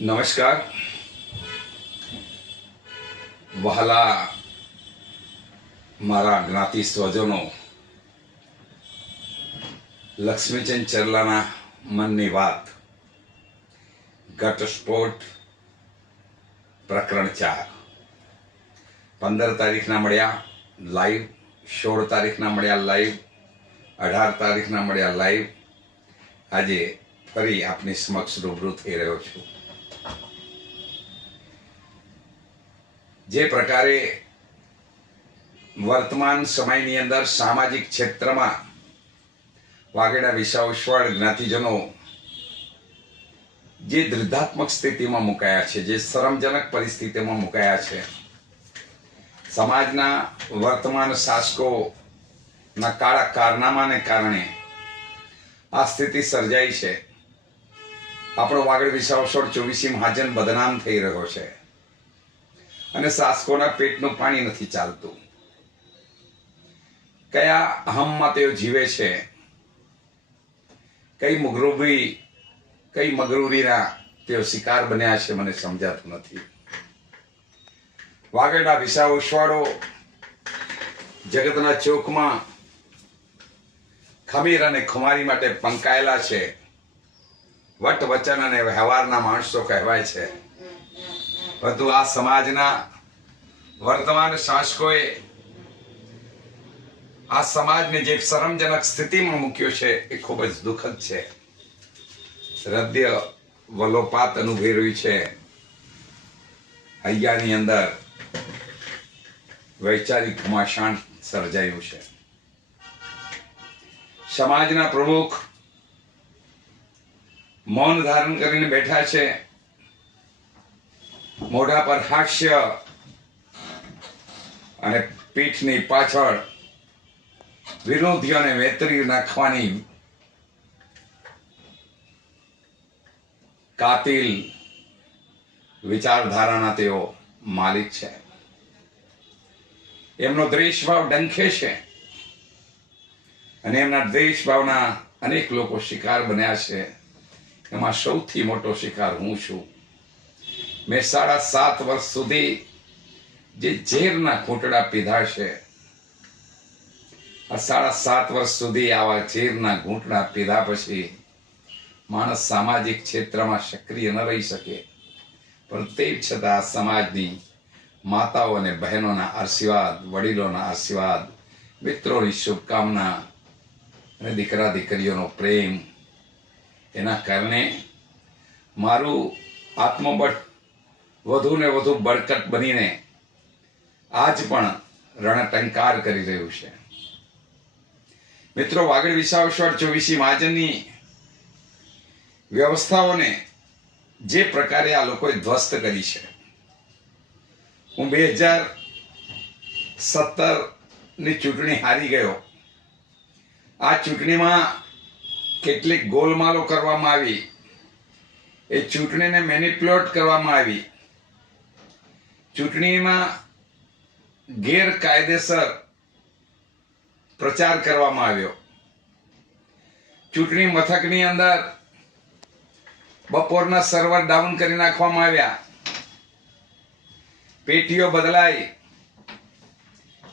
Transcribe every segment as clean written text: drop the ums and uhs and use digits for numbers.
નમસ્કાર. વહાલા મારા જ્ઞાતિ સ્વજનો, લક્ષ્મીચંદ ચરલાના મનની વાત, ઘટસ્ફોટ પ્રકરણ 4. 15 તારીખના મળ્યા લાઈવ, 16 તારીખના મળ્યા લાઈવ, 18 તારીખના મળ્યા લાઈવ. આજે ફરી આપની સમક્ષ રૂબરૂ થઈ રહ્યો છું. જે પ્રકારે વર્તમાન સમયની અંદર સામાજિક ક્ષેત્રમાં વાઘેડા વિસાવસવાડ જ્ઞાતિજનો જે દૃઢાત્મક સ્થિતિમાં મુકાયા છે, જે શરમજનક પરિસ્થિતિમાં મુકાયા છે, સમાજના વર્તમાન શાસકોના કાળા કારનામાને કારણે આ સ્થિતિ સર્જાઈ છે. આપણો વાગડ વિસાવસવાડ 24 મહાજન બદનામ થઈ રહ્યો છે અને શાસકોના પેટનું પાણી નથી ચાલતું. કયા અહમમાં તેઓ જીવે છે, કઈ મગરૂરીના તેઓ શિકાર બન્યા છે, મને સમજાતું નથી. વાગડા વિસાવસવાડો જગતના ચોકમાં ખમીર અને ખુમારી માટે પંકાયેલા છે. વટ વચન અને વ્યવહારના માણસો કહેવાય છે, પરંતુ આ સમાજના વર્તમાન શાસકોએ આ સમાજને જે શરમજનક સ્થિતિમાં મૂક્યો છે એ ખૂબ જ દુઃખદ છે. હૃદય વલોપાત અનુભવી રહ્યું છે. હૈયાની અંદર વૈચારિક ઘમાસાણ સર્જાયું છે. સમાજના પ્રમુખ મૌન ધારણ કરીને બેઠા છે. મોઢા પર હાસ્ય અને પીઠની પાછળ વિરોધીઓને વેતરી નાખવાની કાતિલ વિચારધારાના તેઓ માલિક છે. એમનો દ્વેષભાવ ડંખે છે અને એમના દ્વેષભાવના અનેક લોકો શિકાર બન્યા છે. એમાં સૌથી મોટો શિકાર હું છું. મેં 7.5 વર્ષ સુધી જે ઝેરના ઘૂંટડા પીધા છે, આ 7.5 વર્ષ સુધી આવા ઝેરના ઘૂંટડા પીધા પછી માણસ સામાજિક ક્ષેત્રમાં સક્રિય ન રહી શકે, પરંતુ તે છતાં સમાજની માતાઓ અને બહેનોના આશીર્વાદ, વડીલોના આશીર્વાદ, મિત્રોની શુભકામના અને દીકરા દીકરીઓનો પ્રેમ, એના કારણે મારું આત્મબળ વધુ ને વધુ બળકટ બનીને આજ પણ રણટંકાર કરી રહ્યું છે. મિત્રો, વાગડ વિસાવસવાડ 24 મહાજનની વ્યવસ્થાઓને જે પ્રકારે આ લોકોએ ધ્વસ્ત કરી છે, હું 2017 ની ચૂંટણી હારી ગયો. આ ચૂંટણીમાં કેટલીક ગોલમાલો કરવામાં આવી, એ ચૂંટણીને મેનિપ્યુલેટ કરવામાં આવી. ચૂંટણીમાં ગેરકાયદેસર પ્રચાર કરવામાં આવ્યો. ચૂંટણી મથકની અંદર બપોરના સર્વર ડાઉન કરી નાખવામાં આવ્યા. પેટીઓ બદલાઈ.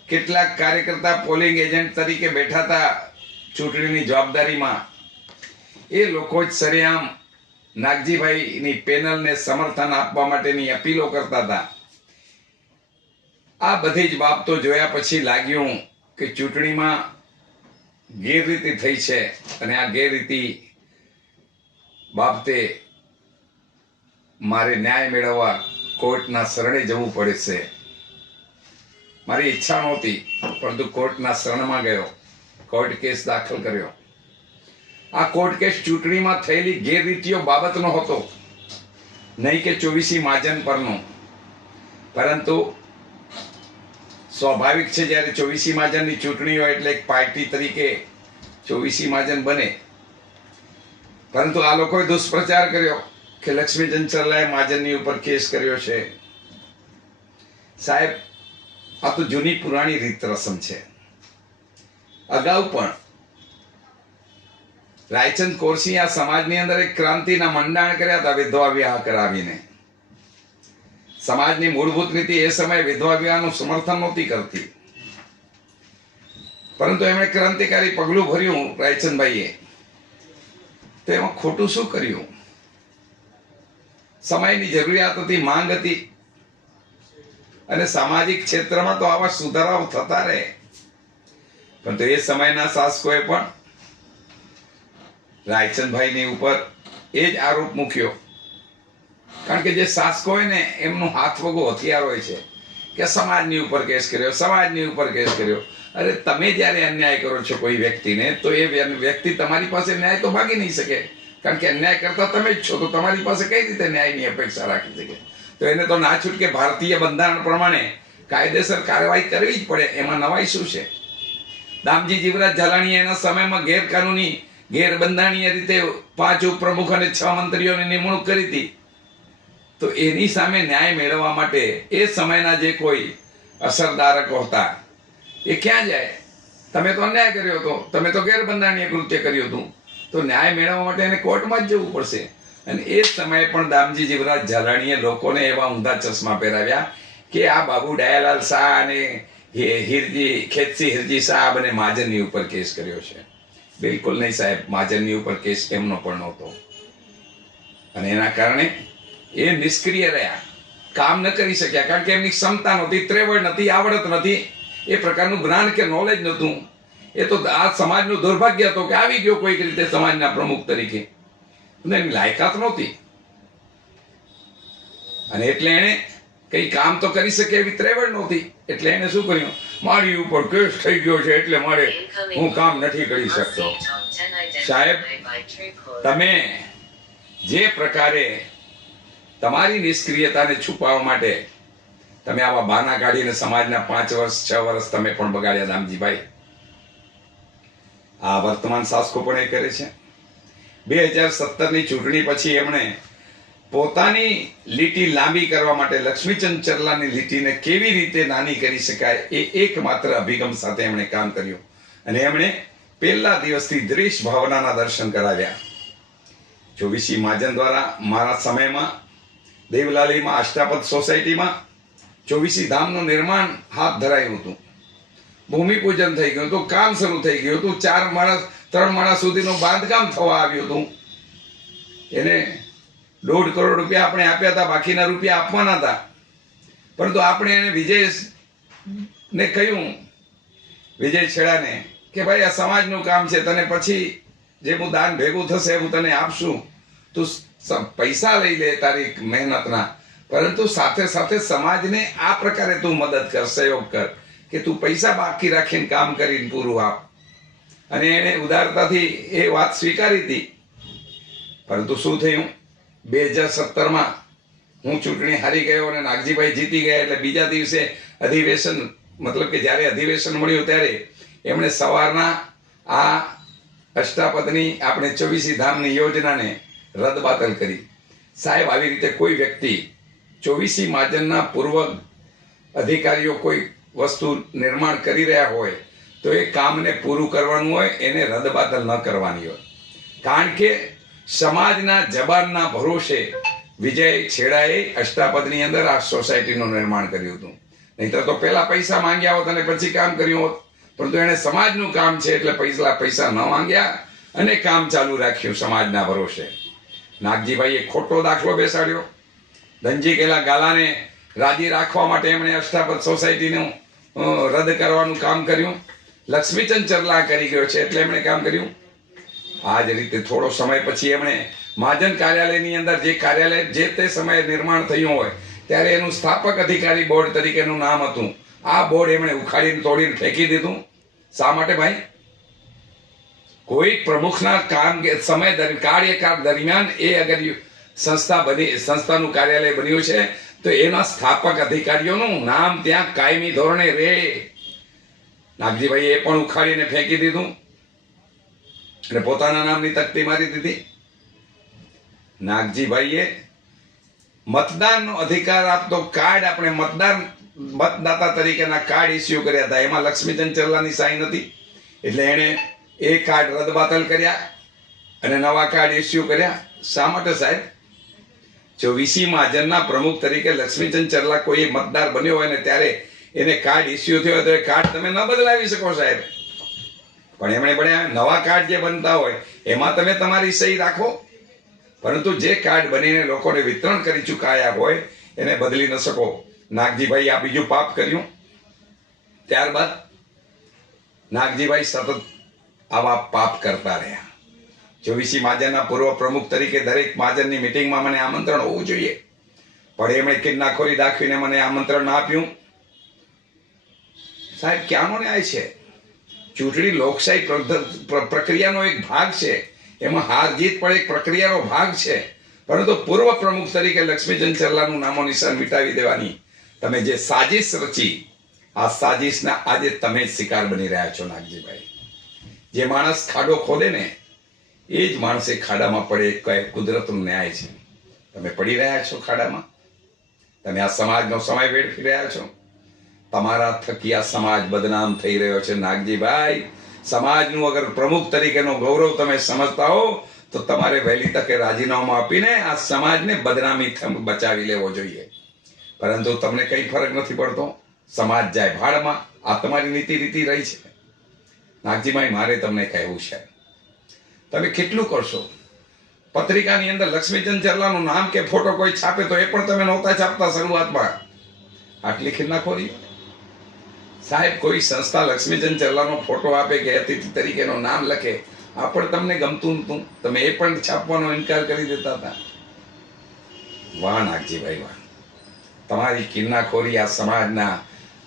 કેટલાક કાર્યકર્તા પોલિંગ એજન્ટ તરીકે બેઠા હતા ચૂંટણીની જવાબદારીમાં. એ લોકો જ સરેઆમ નાગજીભાઈની પેનલને સમર્થન આપવા માટેની અપીલો કરતા હતા. આ બધી જ બાબતો જોયા પછી લાગ્યું કે ચૂંટણીમાં ગેરરીતિ થઈ છે અને આ ગેરરીતિ બાબતે મારે ન્યાય મેળવવા કોર્ટના શરણે જવું પડશે. મારી ઈચ્છા નહોતી, પરંતુ કોર્ટના શરણમાં ગયો, કોર્ટ કેસ દાખલ કર્યો. આ કોર્ટ કેસ ચૂંટણીમાં થયેલી ગેરરીતિઓ બાબતનો હતો, નહીં કે 24 મહાજન પરનો. પરંતુ સ્વાભાવિક છે, જ્યારે 24 મહાજનની ચૂંટણી હોય એટલે એક પાર્ટી તરીકે 24 મહાજન બને. પરંતુ આ લોકોએ દુષ્પ્રચાર કર્યો કે લક્ષ્મીચંદ ચરલાએ મહાજનની ઉપર કેસ કર્યો છે. સાહેબ, આ તો જૂની પુરાણી રીત રસમ છે. અગાઉ પણ રાયચંદ કોરસી આ સમાજની અંદર એક ક્રાંતિના મંડાણ કર્યા હતા વિધવા વિવાહ કરાવીને. સમાજની મૂળભૂત નીતિ એ સમયે વિધવા વિવાહનું સમર્થન નહોતી કરતી, પરંતુ એમણે ક્રાંતિકારી પગલું ભર્યું રાયચંદભાઈએ. તો એમાં ખોટું શું કર્યું? સમયની જરૂરિયાત હતી, માંગ હતી, અને સામાજિક ક્ષેત્રમાં તો આવા સુધારાઓ થતા રહે. પરંતુ એ સમયના શાસકોએ પણ રાયચંદભાઈની ઉપર એ જ આરોપ મૂક્યો. કારણ કે જે શાસકો હોય ને એમનું હાથ વગો હથિયાર હોય છે કે સમાજની ઉપર કેસ કર્યો, સમાજની ઉપર કેસ કર્યો. અરે તમે જ્યારે અન્યાય કરો છો કોઈ વ્યક્તિને, તો એ વ્યક્તિ તમારી પાસે ન્યાય તો માગી નહીં શકે, કારણ કે અન્યાય કરતા તમે જ છો. તો તમારી પાસે કઈ રીતે ન્યાયની અપેક્ષા રાખી શકે? તો એને તો ના છૂટકે ભારતીય બંધારણ પ્રમાણે કાયદેસર કાર્યવાહી કરવી જ પડે. એમાં નવાઈ શું છે? દામજી જીવરાજ ઝાલાણીએ એના સમયમાં ગેરકાનૂની ગેરબંધારણીય રીતે 5 ઉપપ્રમુખ અને 6 મંત્રીઓની નિમણૂક કરી હતી. તો એની સામે ન્યાય મેળવવા માટે એ સમયના જે કોઈ અસરદારકો હતા એ ક્યાં જાય? તમે તો અન્યાય કર્યો હતો, તમે તો ગેરબંધારણીય કૃત્ય કર્યું હતું, તો ન્યાય મેળવવા માટે એને કોર્ટમાં જ જવું પડશે. અને એ સમયે પણ દામજી જીવરાજ ઝાલાણીએ લોકોને એવા ઊંધા ચશ્મા પહેરાવ્યા કે આ બાબુ દયાલાલ શાહ અને ખેતસી હિરજી સાહેબ અને મહાજનની ઉપર કેસ કર્યો છે. બિલકુલ નહીં સાહેબ, મહાજનની ઉપર કેસ એમનો પણ નહોતો. અને એના કારણે એ નિષ્ક્રિય રહ્યા, કામ ન કરી શક્યા, કારણ કે એમની ક્ષમતા નહોતી, ત્રેવડ નથી, આવડત નથી, એ પ્રકારનું જ્ઞાન કે નોલેજ નહોતું. એ તો આ સમાજનું દુર્ભાગ્ય હતો કે આવી ગયો કોઈક રીતે સમાજના પ્રમુખ તરીકે, એની લાયકાત નહોતી. અને એટલે એને કઈ કામ તો કરી શકે એવી ત્રેવડ નહોતી. એટલે એને શું કર્યું? મારી ઉપર કેસ થઈ ગયો છે એટલે મારે હું કામ નથી કરી શકતો. સાહેબ, તમે જે પ્રકારે તમારી નિષ્ક્રિયતાને છુપાવવા માટે તમે આવા બહાના કાઢીને સમાજના 5 વર્ષ 6 વર્ષ તમે પણ બગાડ્યા દામજીભાઈ. આ વર્તમાન શાસકો પણ એ કરે છે. 2017ની ચૂંટણી પછી એમણે પોતાની લીટી લાંબી કરવા માટે લક્ષ્મીચંદ ચરલાની લીટીને કેવી રીતે નાની કરી શકાય એ એકમાત્ર અભિગમ સાથે એમણે કામ કર્યું. અને એમણે પહેલા દિવસથી દ્વેષ ભાવનાના દર્શન કરાવ્યા. ચોવીસી મહાજન દ્વારા મારા સમયમાં દેવલાલીમાં અષ્ટાપદ સોસાયટીમાં ચોવીસી ધામનું નિર્માણ હાથ ધરાયું હતું. ભૂમિપૂજન થઈ ગયું હતું, કામ શરૂ થઈ ગયું હતું, 3 માળા સુધીનું બાંધકામ થવા આવ્યું હતું. એને 1.5 કરોડ રૂપિયા આપણે આપ્યા હતા, બાકીના રૂપિયા આપવાના હતા. પરંતુ આપણે એને વિજયને કહ્યું, વિજય છેડાને, કે ભાઈ આ સમાજનું કામ છે, તને પછી જે હું દાન ભેગું થશે હું તને આપશું, તું પૈસા લઈ લે તારી મહેનતના, પરંતુ સાથે સાથે સમાજને આ પ્રકારે તું મદદ કર, સહયોગ કર, કે તું પૈસા બાકી રાખીને કામ કરીને પૂરું આપ. અને એને ઉદારતાથી એ વાત સ્વીકારી હતી. પરંતુ શું થયું? 2017માં હું ચૂંટણી હારી ગયો અને નાગજીભાઈ જીતી ગયા. એટલે બીજા દિવસે અધિવેશન, મતલબ કે જ્યારે અધિવેશન મળ્યું ત્યારે એમણે સવારના આ અષ્ટાપદની આપણે 24 ધામની યોજનાને રદબાતલ કરી. સાહેબ, આવી રીતે કોઈ વ્યક્તિ 24 મહાજનના પૂર્વ અધિકારીઓ કોઈ વસ્તુ નિર્માણ કરી રહ્યા હોય તો એ કામને પૂરું કરવાનું હોય, એને રદબાતલ ન કરવાની હોય. કારણ કે સમાજના જબાનના ભરોસે વિજય છેડાએ અષ્ટાપદની અંદર આ સોસાયટીનું નિર્માણ કર્યું હતું. નહીતર તો પહેલા પૈસા માંગ્યા હોત અને પછી કામ કર્યું હોત. પરંતુ એને સમાજનું કામ છે એટલે પૈસા ન માંગ્યા અને કામ ચાલુ રાખ્યું સમાજના ભરોસે. નાગજીભાઈએ ખોટો દાખલો બેસાડ્યો. ધનજી કેલા ગાલાને રાજી રાખવા માટે એમણે અષ્ટાપદ સોસાયટીનું રદ કરવાનું કામ કર્યું. લક્ષ્મીચંદ ચરલા કરી ગયો છે એટલે એમણે કામ કર્યું. આ જ રીતે થોડો સમય પછી એમણે મહાજન કાર્યાલયની અંદર, જે કાર્યાલય જે તે સમયે નિર્માણ થયું હોય ત્યારે એનું સ્થાપક અધિકારી બોર્ડ તરીકેનું નામ હતું, આ બોર્ડ એમણે ઉખાડીને તોડીને ફેંકી દીધું. શા માટે ભાઈ? કોઈ પ્રમુખના કામ સમય કાર્યકાળ દરમિયાન એ અગર સંસ્થાનું કાર્યાલય બન્યું છે તો એના સ્થાપક અધિકારીઓનું નામ ત્યાં કાયમી ધોરણે રહે. નાગજીભાઈએ એ પણ ઉખાડીને ફેંકી દીધું અને પોતાના નામની તકતી મારી દીધી. નાગજીભાઈએ મતદાનનો અધિકાર આપતો કાર્ડ, આપણે મતદાતા તરીકેના કાર્ડ ઇસ્યુ કર્યા હતા, એમાં લક્ષ્મીચંદ ચરલાની સાઈન હતી. એટલે એણે એ કાર્ડ રદબાતલ કર્યા અને નવા કાર્ડ ઇસ્યુ કર્યા. શા માટે સાહેબ? જો વીસી મહાજનના પ્રમુખ તરીકે લક્ષ્મીચંદ ચરલા કોઈ મતદાર બન્યો હોય ને ત્યારે એને કાર્ડ ઇસ્યુ થયો તો એ કાર્ડ તમે ન બદલાવી શકો સાહેબ. પણ એમણે પણ નવા કાર્ડ જે બનતા હોય એમાં તમે તમારી સહી રાખો, પરંતુ જે કાર્ડ બનીને લોકોને વિતરણ કરી ચૂકાયા હોય એને બદલી ન શકો. નાગજીભાઈ આ બીજું પાપ કર્યું. ત્યારબાદ નાગજીભાઈ સતત આવા પાપ કરતા રહ્યા. જો વીસી મહાજનના પૂર્વ પ્રમુખ તરીકે દરેક મહાજનની મિટિંગમાં મને આમંત્રણ હોવું જોઈએ, પણ એમણે કિન્નાખોરી દાખવીને મને આમંત્રણ ના આપ્યું. સાહેબ ક્યાંનો ન્યાય છે? ચૂંટણી લોકશાહી પ્રક્રિયાનો એક ભાગ છે, એમાં હાર જીત પણ એક પ્રક્રિયાનો ભાગ છે, પરંતુ પૂર્વ પ્રમુખ તરીકે લક્ષ્મીચંદ ચરલાનું નામો નિશાન મિટાવી દેવાની તમે જે સાજિશ રચી, આ સાજિશના આજે તમે જ શિકાર બની રહ્યા છો નાગજીભાઈ. જે માણસ ખાડો ખોદે ને એ જ માણસે ખાડામાં પડે, કુદરતનો ન્યાય છે. તમે પડી રહ્યા છો ખાડામાં. તમે આ સમાજનો સમય વેડફી રહ્યા છો. તમારા થકી આ સમાજ બદનામ થઈ રહ્યો છે નાગજીભાઈ. સમાજનું અગર પ્રમુખ તરીકેનો ગૌરવ તમે સમજતા હો તો તમારે વહેલી તકે રાજીનામું આપીને આ સમાજને બદનામીથી બચાવી લેવો જોઈએ. પરંતુ તમને કઈ ફરક નથી પડતો. સમાજ જાય ભાડમાં. આ તમારી નીતિ રીતિ રહી છે નાગજીભાઈ. મારે તમને કહેવું છે, તમે કેટલું કરશો? પત્રિકાની અંદર લક્ષ્મીચંદ ચરલાનું નામ કે ફોટો કોઈ છાપે તો એ પણ તમે નહોતા છાપતા શરૂઆતમાં. આટલી ખિન્નાખોરી સાહેબ. કોઈ સંસ્થા લક્ષ્મીચંદ ચરલાનો ફોટો આપે કે અતિથિ તરીકેનું નામ લખે, આ પણ તમને ગમતું નતું, તમે એ પણ છાપવાનો ઇનકાર કરી દેતા હતા. વાહ નાગજીભાઈ વાહ. તમારી કિન્નાખોરી આ સમાજના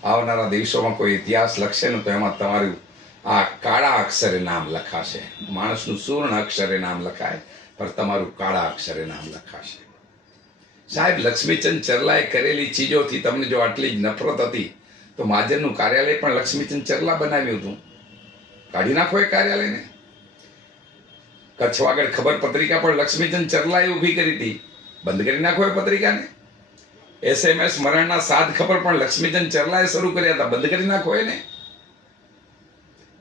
આવનારા દિવસોમાં કોઈ ઇતિહાસ લખશે ને તો એમાં તમારું આ કાળા અક્ષરે નામ લખાશે. માણસનું સુવર્ણ અક્ષરે નામ લખાય, પણ તમારું કાળા અક્ષરે નામ લખાશે. સાહેબ લક્ષ્મીચંદ ચરલાએ કરેલી ચીજોથી તમને જો આટલી જ નફરત હતી તો મહાજનનું કાર્યાલય પણ લક્ષ્મીચંદ ચરલા બનાવ્યું હતું. કાઢી નાખો એ કાર્યાલયને. કચ્છ વાગડ ખબર પત્રિકા પણ લક્ષ્મીચંદ ચરલાએ ઊભી કરી હતી, બંધ કરી નાખો એ પત્રિકાને. SMS મરણના સાદ ખબર પણ લક્ષ્મીચંદ ચરલાએ શરૂ કર્યા હતા, બંધ કરી નાખો એને.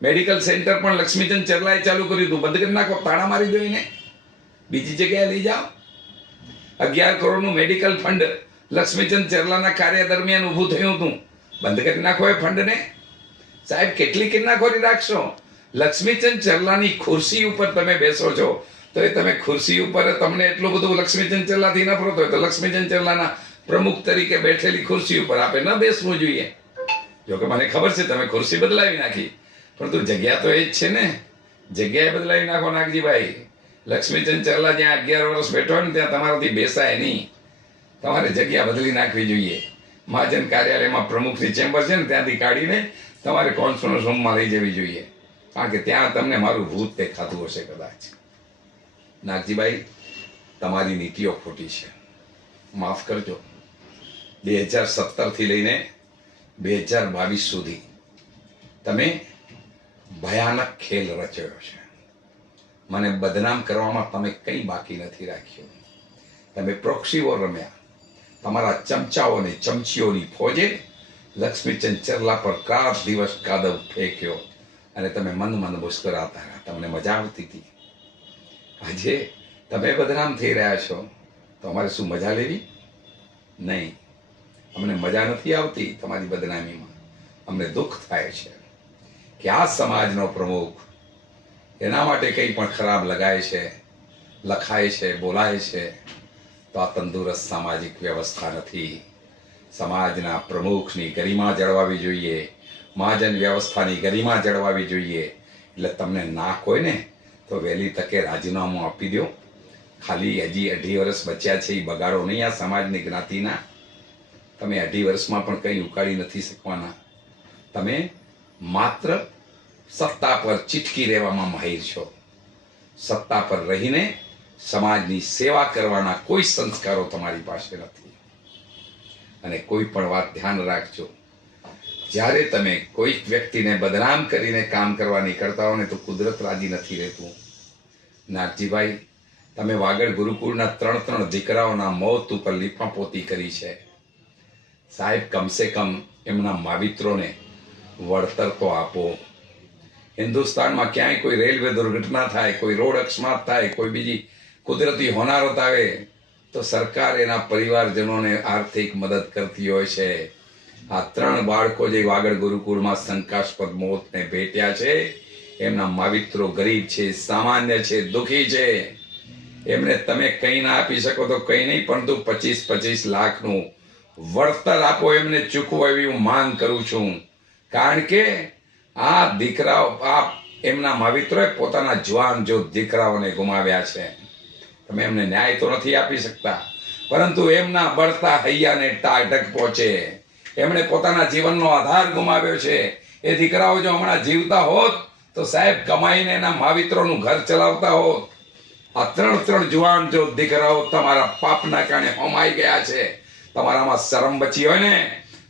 મેડિકલ સેન્ટર પણ લક્ષ્મીચંદ ચરલાએ ચાલુ કર્યું હતું, બંધ કરી નાખો. તાળા મારી દો એને, બીજી જગ્યાએ લઈ જાઓ. 11 કરોડનું મેડિકલ ફંડ લક્ષ્મીચંદ ચરલાના કાર્ય દરમિયાન ઊભું થયું હતું, બંધ કરી નાખો એ ફંડને. સાહેબ કેટલી કિન્નાખોરી રાખશો? લક્ષ્મીચંદ ચરલાની ખુરશી ઉપર તમે બેસો છો તો એ તમે ખુરશી ઉપર તમને એટલું બધું લક્ષ્મીચંદ ચરલાથી નફરત હોય તો લક્ષ્મીચંદ ચરલાના પ્રમુખ તરીકે બેઠેલી ખુરશી ઉપર આપે ન બેસવું જોઈએ. જોકે મને ખબર છે તમે ખુરશી બદલાવી નાખી, પરંતુ જગ્યા તો એ જ છે ને. જગ્યાએ બદલાવી નાખો નાગજીભાઈ. લક્ષ્મીચંદ ચરલા જ્યાં 11 વર્ષ બેઠો ને ત્યાં તમારાથી બેસાય નહીં. તમારે જગ્યા બદલી નાખવી જોઈએ. મહાજન કાર્યાલયમાં પ્રમુખની ચેમ્બર છે ને ત્યાંથી કાઢીને તમારે કોન્ફરન્સ રૂમમાં લઈ જવી જોઈએ, કારણ કે ત્યાં તમને મારું ભૂત દેખાતું હશે કદાચ. નાગજીભાઈ તમારી નીતિઓ ખોટી છે, માફ કરજો. 2017 થી લઈને 2022 સુધી તમે ભયાનક ખેલ રચ્યો છે. મને બદનામ કરવામાં તમે કંઈ બાકી નથી રાખ્યું. તમે પ્રોક્સી વોર રમ્યા. તમારા ચમચાઓને ચમચીઓની ફોજે લક્ષ્મીચંદ ચરલા પર રાત દિવસ કાદવ ફેંક્યો અને તમે મંદ મુસ્કરાતા રહ્યા. તમને મજા આવતી હતી. આજે તમે બદનામ થઈ રહ્યા છો તો અમારે શું મજા લેવી? નહીં, અમને મજા નથી આવતી તમારી બદનામીમાં. અમને દુઃખ થાય છે કે આ સમાજનો પ્રમુખ એના માટે કંઈ પણ ખરાબ લગાય છે, લખાય છે, બોલાય છે તો આ તંદુરસ્ત સામાજિક વ્યવસ્થા નથી. સમાજના પ્રમુખની ગરિમા જળવાવી જોઈએ, મહાજન વ્યવસ્થાની ગરિમા જળવાવી જોઈએ. એટલે તમને નાક હોય ને તો વહેલી તકે રાજીનામું આપી દો. ખાલી હજી 2.5 વર્ષ બચ્યા છે એ બગાડો નહીં આ સમાજની જ્ઞાતિના. તમે 2.5 વર્ષમાં પણ કંઈ ઉકાળી નથી શકવાના. તમે માત્ર સત્તા પર ચીટકી રહેવામાં માહિર છો. સત્તા પર રહીને સમાજની સેવા કરવાના કોઈ સંસ્કારો તમારી પાસે નથી. અને કોઈ પણ વાત ધ્યાન રાખજો, જ્યારે તમે કોઈ વ્યક્તિને બદનામ કરીને કામ કરવા નીકળતા હો ને તો કુદરત રાજી નથી રહેતું. નાગજીભાઈ તમે વાગડ ગુરુકુળના 3 દીકરાઓના મોત ઉપર લીપાપોતી કરી છે. સાહેબ કમસે કમ એમના માવિત્રોને વળતર તો આપો. હિન્દુસ્તાનમાં ક્યાંય કોઈ રેલવે દુર્ઘટના થાય, કોઈ રોડ અકસ્માત થાય, કોઈ બીજી કુદરતી હોનારત આવે તો સરકાર એના પરિવારજનોને આર્થિક મદદ કરતી હોય છે. આ 3 બાળકો જે વાગડ ગુરુકુળમાં શંકાસ્પદ મોતને ભેટ્યા છે, એમના માવિત્રો ગરીબ છે, સામાન્ય છે, દુઃખી છે. એમને તમે કંઈ ના આપી શકો તો કંઈ નહીં, પરંતુ 25-25 લાખનું વળતર આપો, એમને ચૂકવો એવી હું માંગ કરું છું. કારણ કે આ દીકરાઓ, આ એમના માવિત્રોએ પોતાના જવાન જો દીકરાઓને ગુમાવ્યા છે. તમે એમને ન્યાય તો નથી આપી શકતા, પરંતુ એમના બળતા હૈયાને ટાઢક પહોંચે. એમણે પોતાના જીવનનો આધાર ગુમાવ્યો છે. એ દીકરાઓ જો હમણાં જીવતા હોત તો સાહેબ કમાઈને એના માવિત્રોનું ઘર ચલાવતા હોત. આ 3 જુવાન જો દીકરાઓ તમારા પાપના કારણે હોમાઈ ગયા છે, તમારામાં શરમ બચી હોય ને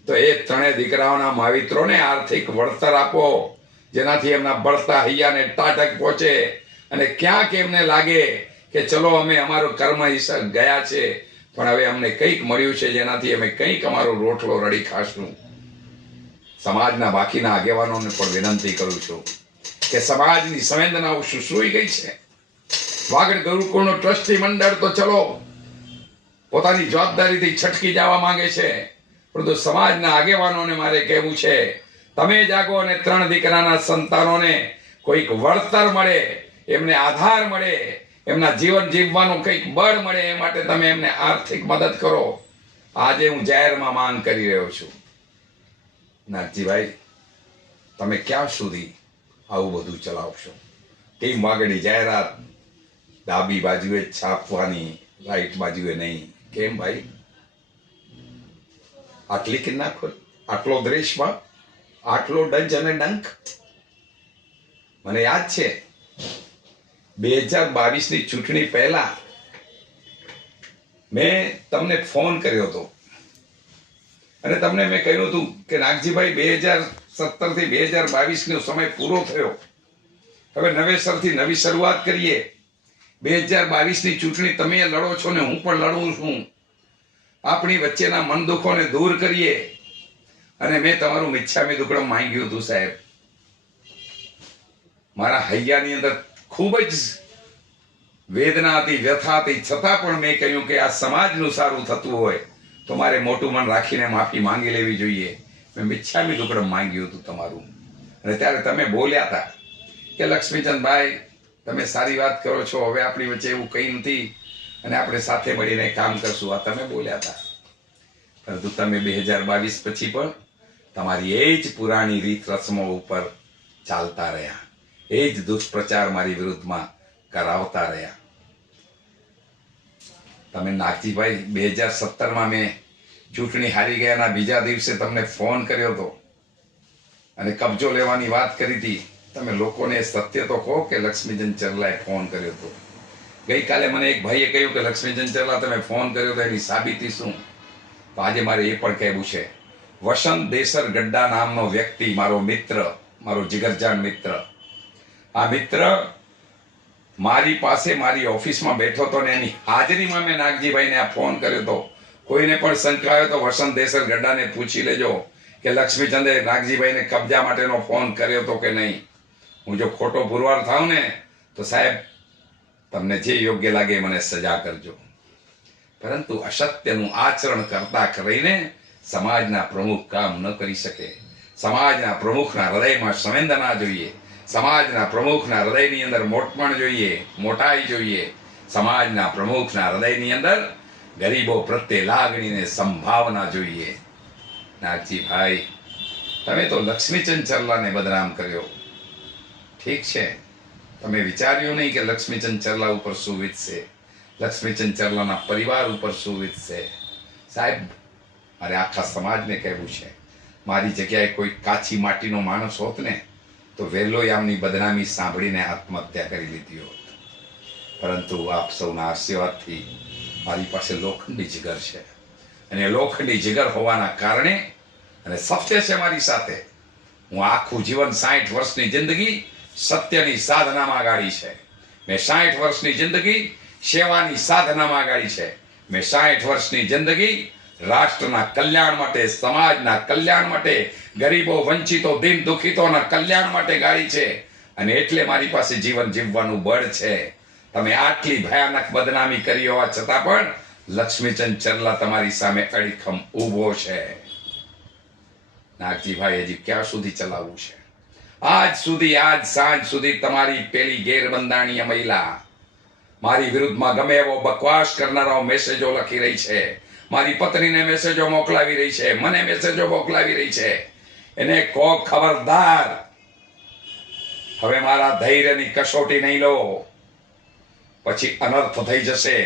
તો એ 3 દીકરાઓના માવિત્રોને આર્થિક વળતર આપો, જેનાથી એમના બળતા હૈયાને ટાઢક પહોંચે અને ક્યાંક એમને લાગે કે ચલો અમે અમારું કર્મ હિસાબ ગયા છે, પણ હવે અમને કંઈક મળ્યું છે જેનાથી અમે કંઈક અમારો રોટલો રડી ખાશું. સમાજના બાકીના આગેવાનોને પણ વિનંતી કરું છું કે સમાજની સંવેદનાઓ સુસરી ગઈ છે. વાગડ ગુરુકુળનો ટ્રસ્ટી મંડળ તો ચલો પોતાની જવાબદારીથી છટકી જવા માંગે છે, પરંતુ સમાજના આગેવાનોને મારે કહેવું છે, તમે જાગો અને 3 દીકરાના સંતાનોને કોઈક વળતર મળે, એમને આધાર મળે, એમના જીવન જીવવાનું કંઈક બળ મળે, એ માટે તમે એમને આર્થિક મદદ કરો. આજે હું જાહેરમાં માંગ કરી રહ્યો છું. નાગજીભાઈ, તમે ક્યાં સુધી આવું બધું ચલાવશો? ટીમ વાગડની જાહેરાત ડાબી બાજુએ છાપવાની, રાઈટ બાજુએ નહીં. કેમ ભાઈ? આટલી કે નાખો, આટલો દ્વેષમાં, આટલો ડંજ અને ડંક. મને યાદ છે 2022ની ચૂંટણી પહેલા મેં તમને ફોન કર્યો હતો અને તમને મેં કહ્યું હતું કે નાગજીભાઈ 2017 થી 2022 નો સમય પૂરો થયો, હવે નવેસરથી નવી શરૂઆત કરીએ. 2022ની ચૂંટણી તમે લડો છો ને હું પણ લડું છું. આપણી વચ્ચેના મન દુઃખોને દૂર કરીએ. અને મેં તમારું મિચ્છામી દુક્કડમ માંગ્યું હતું સાહેબ. મારા હૈયાની અંદર ખૂબ જ વેદના હતી, વ્યથા હતી, છતાં પણ મેં કહ્યું કે આ સમાજનું સારું થતું હોય તો મારે મોટું મન રાખીને માફી માંગી લેવી જોઈએ. મેં મિચ્છામી દુક્કડમ માંગ્યું હતું તમારું, અને ત્યારે તમે બોલ્યા હતા કે લક્ષ્મીચંદભાઈ તમે સારી વાત કરો છો, હવે આપણી વચ્ચે એવું કંઈ નથી અને આપણે સાથે મળીને કામ કરશું. આ તમે બોલ્યા હતા, પરંતુ તમે 2022 પછી પણ તમારી એ જ પુરાણી રીત રસમો ઉપર ચાલતા રહ્યા, એ જ દુષ્પ્રચાર મારી વિરુદ્ધમાં કરાવતા રહ્યા. તમે નાગજીભાઈ 2017માં મેં ચૂંટણી હારી ગયાના બીજા દિવસે તમને ફોન કર્યો હતો અને કબજો લેવાની વાત કરી હતી. તમે લોકોને સત્ય તો કહો કે લક્ષ્મીચંદ ચરલાએ ફોન કર્યો હતો. ગઈકાલે મને એક ભાઈએ કહ્યું કે લક્ષ્મીચંદ ચરલા તમે ફોન કર્યો તો એની સાબિતી શું? તો આજે મારે એ પણ કહેવું છે, વસંત દેસર ગડ્ડા નામનો વ્યક્તિ, મારો મિત્ર, મારો જીગરજાન મિત્ર, આ મિત્ર મારી પાસે મારી ઓફિસમાં બેઠો હતો ને એની હાજરીમાં મેં નાગજીભાઈને આ ફોન કર્યો હતો. કોઈને પણ શંકા હોય તો વસંત દેસર ગડ્ડાને પૂછી લેજો કે લક્ષ્મીચંદે નાગજીભાઈને કબજા માટેનો ફોન કર્યો હતો કે નહીં. હું જો ખોટો પુરવાર થાઉં ને તો સાહેબ તમને જે યોગ્ય લાગે મને સજા કરજો, પરંતુ અસત્યનું આચરણ કરતા કરીને સમાજના પ્રમુખ કામ ન કરી શકે. સમાજના પ્રમુખના હૃદયમાં સંવેદના જોઈએ, સમાજના પ્રમુખના હૃદયની અંદર મોટપણ જોઈએ, મોટાઈ જોઈએ. સમાજના પ્રમુખના હૃદયની અંદર ગરીબો પ્રત્યે લાગણીને સંભાવના જોઈએ. નાગજીભાઈ, તમે તો લક્ષ્મીચંદ ચરલાને બદનામ કર્યો. ઠીક છે, તમે વિચાર્યું નહીં કે લક્ષ્મીચંદ ચરલા ઉપર શું વીતશે, લક્ષ્મીચંદ ચરલાના પરિવાર ઉપર શું વીતશે. સાહેબ, મારે આખા સમાજને કહેવું છે, મારી જગ્યાએ કોઈ કાચી માટીનો માણસ હોત ને તો વહેલો આમની બદનામી સાંભળીને આત્મહત્યા કરી લીધી હોત, પરંતુ આપ સૌના આશીર્વાદથી મારી પાસે લોખંડી જીગર છે, અને લોખંડી જીગર હોવાના કારણે અને સત્ય છે મારી સાથે. હું આખું જીવન 60 વર્ષની જિંદગી સત્યની સાધનામાં ગાળી છે. મેં 60 વર્ષની જિંદગી સેવાની સાધનામાં ગાળી છે. મેં 60 વર્ષની જિંદગી રાષ્ટ્રના કલ્યાણ માટે, સમાજના કલ્યાણ માટે, ગરીબો, વંચિતો, દીન દુખિતોના કલ્યાણ માટે ગાળી છે. અને એટલે મારી પાસે જીવન જીવવાનું બળ છે. તમે આટલી ભયાનક બદનામી કરી હોવા છતાં પણ લક્ષ્મીચંદ ચરલા તમારી સામે અડીખમ ઊભો છે. નાગજીભાઈ, હજી ક્યાં સુધી ચલાવવું છે? આજ સાંજ સુધી તમારી પેલી ગેરબંધાણીય મહિલા મારી વિરુદ્ધમાં ગમે એવો બકવાસ કરનારાઓ મેસેજો લખી રહી છે, મારી પત્નીને મેસેજો મોકલાવી રહી છે, મને મેસેજો મોકલાવી રહી છે. એને કહો ખબરદાર, હવે મારા ધૈર્યની કસોટી નહીં લો, પછી અનર્થ થઈ જશે.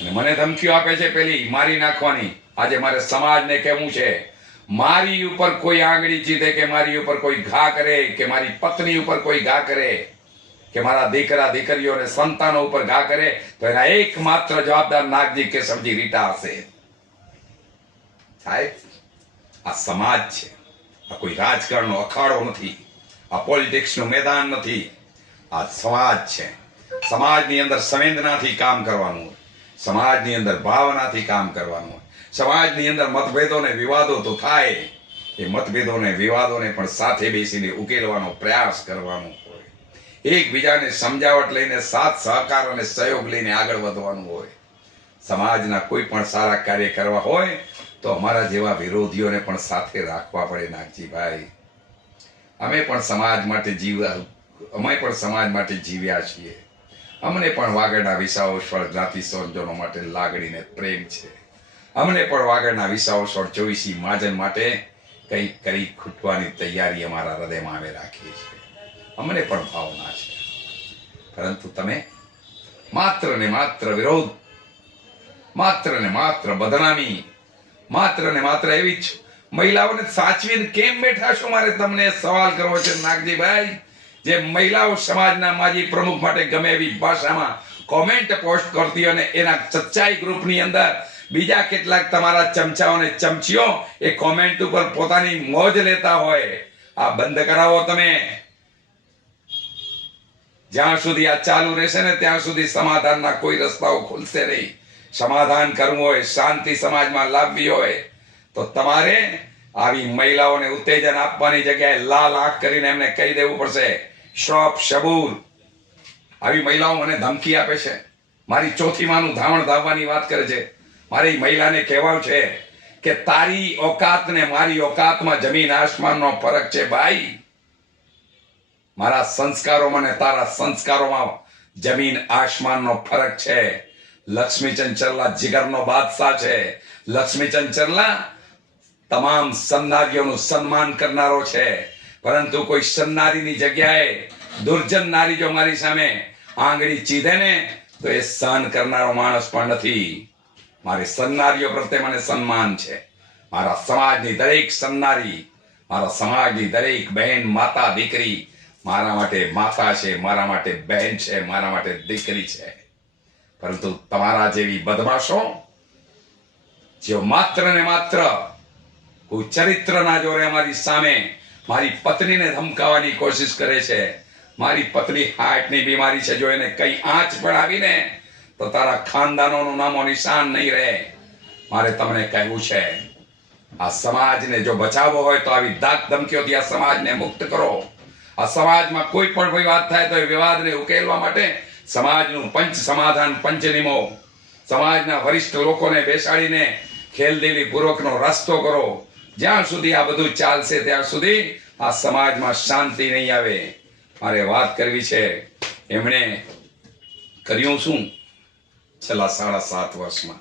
અને મને ધમકીઓ આપે છે પેલી મારી નાખવાની. આજે મારે સમાજને કહેવું છે, મારી ઉપર કોઈ આંગળી ચીધે કે મારી ઉપર કોઈ ઘા કરે કે મારી પત્ની ઉપર કોઈ ઘા કરે કે મારા દીકરા દીકરીઓને સંતાનો ઉપર ઘા કરે તો એના એકમાત્ર જવાબદાર નાગજી કે સમજી રીટા હશે. સાહેબ, આ સમાજ છે, આ કોઈ રાજકારણનો અખાડો નથી, આ પોલિટિક્સનું મેદાન નથી, આ સમાજ છે. સમાજની અંદર સંવેદનાથી કામ કરવાનું હોય, સમાજની અંદર ભાવનાથી કામ કરવાનું હોય, સમાજની અંદર મતભેદોને વિવાદો તો થાય, એ મતભેદોને વિવાદોને પણ સાથે બેસીને ઉકેલવાનો પ્રયાસ કરવાનો હોય, એકબીજાને સમજાવટ લઈને સાથ સહકાર અને સહયોગ લઈને આગળ વધવાનું હોય. સમાજના કોઈ પણ સારા કાર્ય કરવા હોય તો અમારા જેવા વિરોધીઓને પણ સાથે રાખવા પડે. નાગજીભાઈ, અમે પણ સમાજ માટે જીવ્યા છીએ. અમને પણ વાગડના વિસાવસર જ્ઞાતિ સંજોનો માટે લાગણીને પ્રેમ છે. અમને પણ વાગડના વિસાવસર 24 મહાજન માટે કંઈક કરી ખૂટવાની તૈયારી અમારા હૃદયમાં અમે રાખીએ છીએ. અમને પણ ભાવના છે. પરંતુ તમે માત્ર ને માત્ર વિરોધ, માત્ર ને માત્ર બદનામી, માત્ર ને માત્ર એવી જ મહિલાઓને સાચવીને કેમ બેઠા છો? મારે તમને સવાલ કરવો છે નાગજીભાઈ. જે મહિલાઓ સમાજના માજી પ્રમુખ માટે ગમે એવી ભાષામાં કોમેન્ટ પોસ્ટ કરતી અને એના સચ્ચાઈ ગ્રુપની અંદર બીજા કેટલાક તમારા ચમચાઓ અને ચમચીઓ એ કોમેન્ટ ઉપર પોતાની મોજ લેતા હોય, આ બંધ કરાવો તમે. જ્યાં સુધી આ ચાલુ રહેશે ને ત્યાં સુધી સમાધાનના કોઈ રસ્તાઓ ખુલશે નહીં. સમાધાન કરવું હોય, શાંતિ સમાજમાં લાવવી હોય તો તમારે આવી મહિલાઓને ઉત્તેજન આપવાની જગ્યાએ લાલ આંખ કરીને એમને કહી દેવું પડશે, સ્ટોપ શબૂર. આવી મહિલાઓ મને ધમકી આપે છે, મારી ચોથી માનું ધાવણ ધાવવાની વાત કરે છે. મારી મહિલાને કહેવાનું છે કે તારી ઓકાત ને મારી ઓકાતમાં જમીન આસમાનનો ફરક છે ભાઈ. મારા સંસ્કારોમાં ને તારા સંસ્કારોમાં જમીન આસમાનનો ફરક છે. લક્ષ્મીચંદ ચરલા જીગરનો બાદશાહ છે. લક્ષ્મીચંદ ચરલા તમામ સન્નારીઓનું સન્માન કરનારો છે. પરંતુ કોઈ સન્નારીની જગ્યાએ દુર્જન નારી જો મારી સામે આંગળી ચીધે ને તો એ સહન કરનારો માણસ પણ નથી. મારી સન્નારીઓ પ્રત્યે મને સન્માન છે. મારા સમાજની દરેક સન્નારી, મારા સમાજની દરેક બહેન, માતા, દીકરી મારા માટે માતા છે, મારા માટે બહેન છે, મારા માટે દીકરી છે. પરંતુ તમારા જેવી બદમાશો જેઓ માત્ર ને માત્ર ચરિત્રના જોરે અમારી સામે મારી પત્નીને ધમકાવવાની કોશિશ કરે છે. મારી પત્ની હાર્ટની બીમારી છે, જો એને કઈ આંચ પણ આવીને તો તારા ખાનદાનોનું નામો નિશાન નહીં રહે. મારે તમને કહેવું છે, આ સમાજને જો બચાવવો હોય તો આવી દાગ ધમકીઓથી આ સમાજને મુક્ત કરો. આ સમાજમાં કોઈ પણ વિવાદ થાય તો એ વિવાદને ઉકેલવા માટે સમાજનું પંચ સમાધાન પંચનિમો, સમાજના વરિષ્ઠ લોકોને બેસાડીને ખેલદિલી પૂર્વકનો રસ્તો કરો. જ્યાં સુધી આ બધું ચાલશે ત્યાં સુધી આ સમાજમાં શાંતિ નહીં આવે. મારે વાત કરવી છે, એમણે કર્યું શું છેલ્લા 7.5 વર્ષમાં?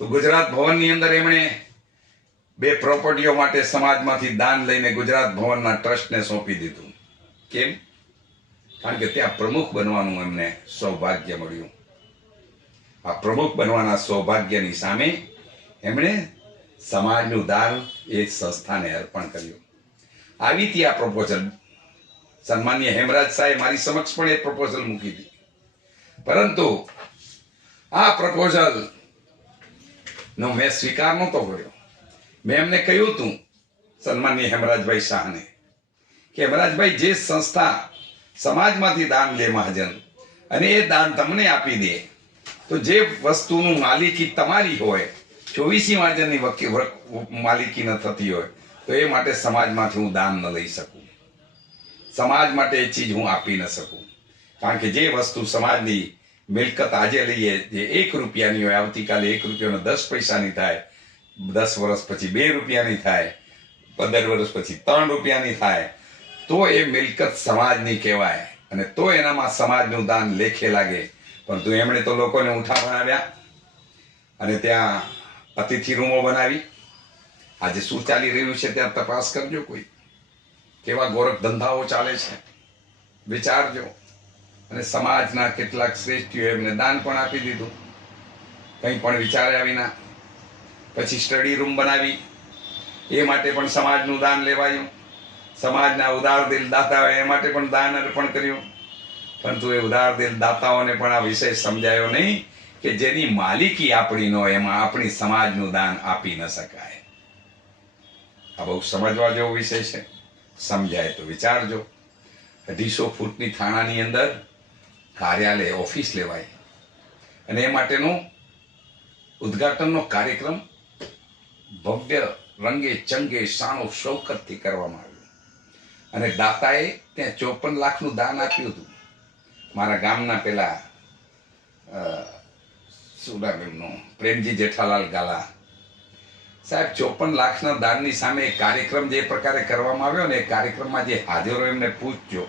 તો ગુજરાત ભવનની અંદર એમણે 2 પ્રોપર્ટીઓ માટે સમાજમાંથી દાન લઈને ગુજરાત ભવનના ટ્રસ્ટને સોંપી દીધું. કેમ? કારણ કે ત્યાં પ્રમુખ બનવાનું એમને સૌભાગ્ય મળ્યું. આ પ્રમુખ બનવાના સૌભાગ્યની સામે એમણે સમાજનું દાન એ સંસ્થાને અર્પણ કર્યું. આવી હતી આ પ્રપોઝલ. સન્માનીય હેમરાજ સાહેબ મારી સમક્ષ પણ એ પ્રપોઝલ મૂકી હતી. પરંતુ આ પ્રપોઝલ નો મેં સ્વીકાર નહોતો કર્યો. મેં એમને કહ્યું હતું સન્માનીય હેમરાજભાઈ શાહને કે હેમરાજભાઈ, જે સંસ્થા સમાજમાંથી દાન લે મહાજન અને એ દાન તમને આપી દે તો જે વસ્તુનું માલિકી તમારી હોય, 24 મહાજનની માલિકી ન થતી હોય તો એ માટે સમાજમાંથી હું દાન ન લઈ શકું. સમાજ માટે એ ચીજ હું આપી ન શકું. કારણ કે જે વસ્તુ સમાજની મિલકત આજે લઈએ, જે 1 રૂપિયાની હોય, આવતીકાલે 1 રૂપિયાનો 10 પૈસાની થાય, 10 વર્ષ પછી 2 રૂપિયાની થાય, 15 વર્ષ પછી 3 રૂપિયાની થાય, તો એ મિલકત સમાજની કહેવાય અને તો એનામાં સમાજનું દાન લેખે લાગે. પરંતુ એમણે તો લોકોને ઊંઠા બનાવ્યા અને ત્યાં અતિથિ રૂમો બનાવી. આજે શું ચાલી રહ્યું છે ત્યાં તપાસ કરજો. કોઈ કેવા ગોરખ ધંધાઓ ચાલે છે વિચારજો. અને સમાજના કેટલાક શ્રેષ્ઠીઓ એમને દાન પણ આપી દીધું કંઈ પણ વિચાર્યા વિના. પછી સ્ટડી રૂમ બનાવી, એ માટે પણ સમાજનું દાન લેવાયું. સમાજના ઉદાર દિલ દાતાઓએ એ માટે પણ દાન અર્પણ કર્યું. પરંતુ એ ઉદાર દિલ દાતાઓને પણ આ વિષય સમજાયો નહીં કે જેની માલિકી આપણી ન હોય એમાં આપણી સમાજનું દાન આપી ન શકાય. આ બહુ સમજવા જેવો વિષય છે. સમજાય તો વિચારજો. 250 ફૂટની થાણાની અંદર કાર્યાલય, ઓફિસ લેવાય અને એ માટેનો ઉદ્ઘાટનનો કાર્યક્રમ ભવ્ય રંગે ચંગે શાનો શૌકતથી કરવામાં આવ્યો અને દાતાએ ત્યાં 54 લાખનું દાન આપ્યું હતું. મારા ગામના પેલા શું નામ એમનું, પ્રેમજી જેઠાલાલ ગાલા સાહેબ, 54 લાખના દાનની સામે કાર્યક્રમ જે પ્રકારે કરવામાં આવ્યો ને, એ કાર્યક્રમમાં જે હાજરો એમને પૂછજો,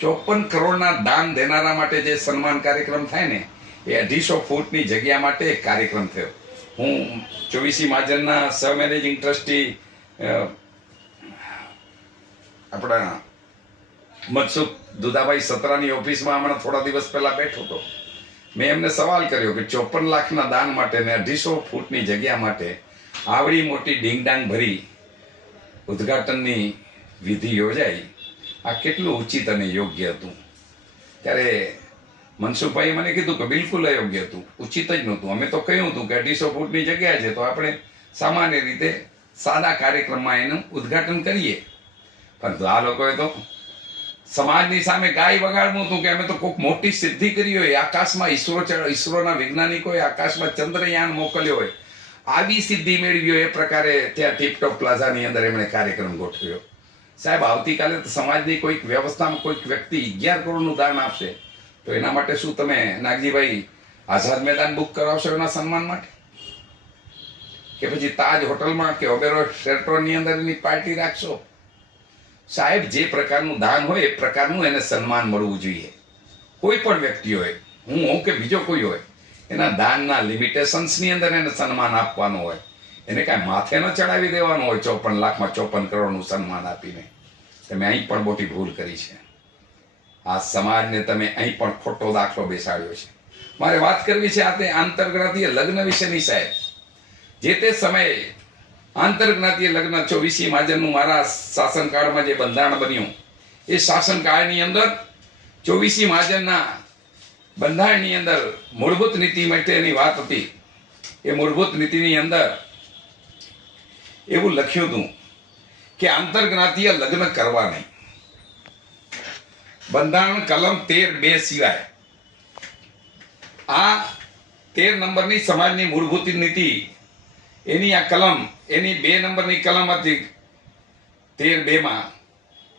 54 કરોડના દાન દેનારા માટે જે સન્માન કાર્યક્રમ થાય ને, એ 250 ફૂટની જગ્યા માટે એક કાર્યક્રમ થયો. હું 24 મહાજનના સહ મેનેજિંગ ટ્રસ્ટી આપણા મનસુખ દુધાભાઈ સત્રાની ઓફિસમાં હમણાં થોડા દિવસ પહેલા બેઠો હતો. મેં એમને સવાલ કર્યો કે 54 લાખના દાન માટે ને 250 ફૂટની જગ્યા માટે આવડી મોટી ડીંગડાંગ ભરી ઉદ્ઘાટનની વિધિ યોજાઈ, આ કેટલું ઉચિત અને યોગ્ય હતું? ત્યારે મનસુખભાઈએ મને કીધું કે બિલકુલ અયોગ્ય હતું, ઉચિત જ નહોતું. અમે તો કહ્યું હતું કે 250 ફૂટની જગ્યા છે તો આપણે સામાન્ય રીતે સાદા કાર્યક્રમમાં એનું ઉદ્ઘાટન કરીએ. પરંતુ આ લોકોએ તો સમાજની સામે ગાય વગાડવું હતું કે અમે તો કોઈક મોટી સિદ્ધિ કરી હોય, આકાશમાં ઈસરોના વૈજ્ઞાનિકોએ આકાશમાં ચંદ્રયાન મોકલ્યો હોય, આવી સિદ્ધિ મેળવી હોય, એ પ્રકારે ત્યાં ટીપટોપ પ્લાઝાની અંદર એમણે કાર્યક્રમ ગોઠવ્યો. સાહેબ, આવતીકાલે તો સમાજની કોઈક વ્યવસ્થામાં કોઈક વ્યક્તિ 11 કરોડનું દાન આપશે તો એના માટે શું તમે નાગજીભાઈ આઝાદ મેદાન બુક કરાવશો એના સન્માન માટે? કે પછી તાજ હોટલમાં કે ઓબેરો શેલ્ટરની અંદર એની પાર્ટી રાખશો? સાહેબ, જે પ્રકારનું દાન હોય એ પ્રકારનું એને સન્માન મળવું જોઈએ. કોઈ પણ વ્યક્તિ હોય, હું હોઉં કે બીજો કોઈ હોય, એના દાનના લિમિટેશન્સની અંદર એને સન્માન આપવાનું હોય. એને કાંઈ માથે ન ચડાવી દેવાનું હોય 54 લાખમાં 54 કરોડનું સન્માન આપીને. તમે અહીં પણ મોટી ભૂલ કરી છે. આ સમાજને તમે અહીં પણ ખોટો દાખલો બેસાડ્યો છે. મારે વાત કરવી છે આ તે આંતરજ્ઞાતીય લગ્ન વિશેની. સાહેબ, જે તે સમયે આંતરજ્ઞાતીય લગ્ન 24 મહાજનનું મારા શાસનકાળમાં જે બંધારણ બન્યું, એ શાસનકાળની અંદર 24 મહાજનના બંધારણની અંદર મૂળભૂત નીતિ માટેની વાત હતી. એ મૂળભૂત નીતિની અંદર એવું લખ્યું હતું કે આંતરજ્ઞાતીય લગ્ન કરવા નહીં. બંધારણ કલમ 13(2) સિવાય આ 13 નંબરની સમાજની મૂળભૂત નીતિ, એની આ કલમ, એની 2 નંબરની કલમ હતી 13(2)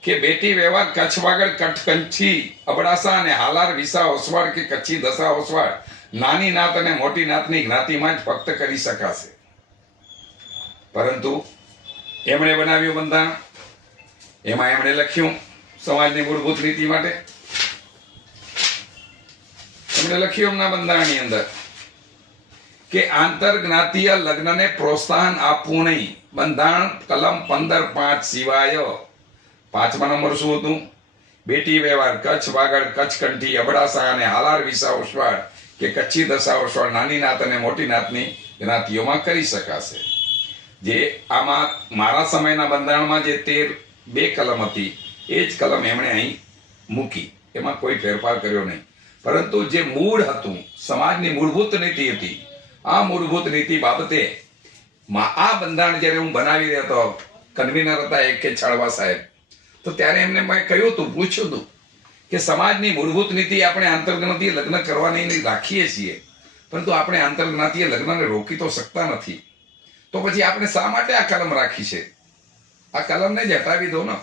કે બેટી વ્યવહાર કચ્છ વાગડ કચ્છ કંછી અબડાસા અને હાલાર વિસા ઓસવાડ કે કચ્છી દસા ઓસવાડ નાની નાત અને મોટી નાતની જ્ઞાતિમાં જ ફક્ત કરી શકાશે. પરંતુ એમણે બનાવ્યું બંધારણ, એમાં એમણે લખ્યું સમાજની મૂળભૂત નીતિ માટે, એમણે લખ્યું એમના બંધારણની અંદર કે આંતરજ્ઞાતીય લગ્નને પ્રોત્સાહન આપવું નહીં. બંધારણ કલમ 15(5) સિવાય 5મા નંબર શું હતું? બેટી વ્યવહાર કચ્છ વાગડ કચ્છ કંઠી અબડાસા અને હાલાર વિસા ઓસવાડ કે કચ્છી દસા ઓસવાડ નાની નાત અને મોટી નાતની જ્ઞાતિઓમાં કરી શકાશે. જે આમાં મારા સમયના બંધારણમાં જે 13(2) કલમ હતી, એ જ કલમ એમણે અહીં મૂકી, એમાં કોઈ ફેરફાર કર્યો નહીં. પરંતુ જે મૂળ હતું, સમાજની મૂળભૂત નીતિ હતી, આ મૂળભૂત નીતિ બાબતે આ બંધારણ જ્યારે હું બનાવી રહ્યો હતો, કન્વીનર હતા એક કે છાળવા સાહેબ, તો ત્યારે એમને મેં કહ્યું હતું, પૂછ્યું હતું કે સમાજની મૂળભૂત નીતિ આપણે આંતરજ્ઞાતીય લગ્ન કરવાની રાખીએ છીએ, પરંતુ આપણે આંતરજ્ઞાતીય લગ્નને રોકી તો શકતા નથી. તો પછી આપણે શા માટે આ કલમ રાખી છે? આ કલમને જ હટાવી દો ને.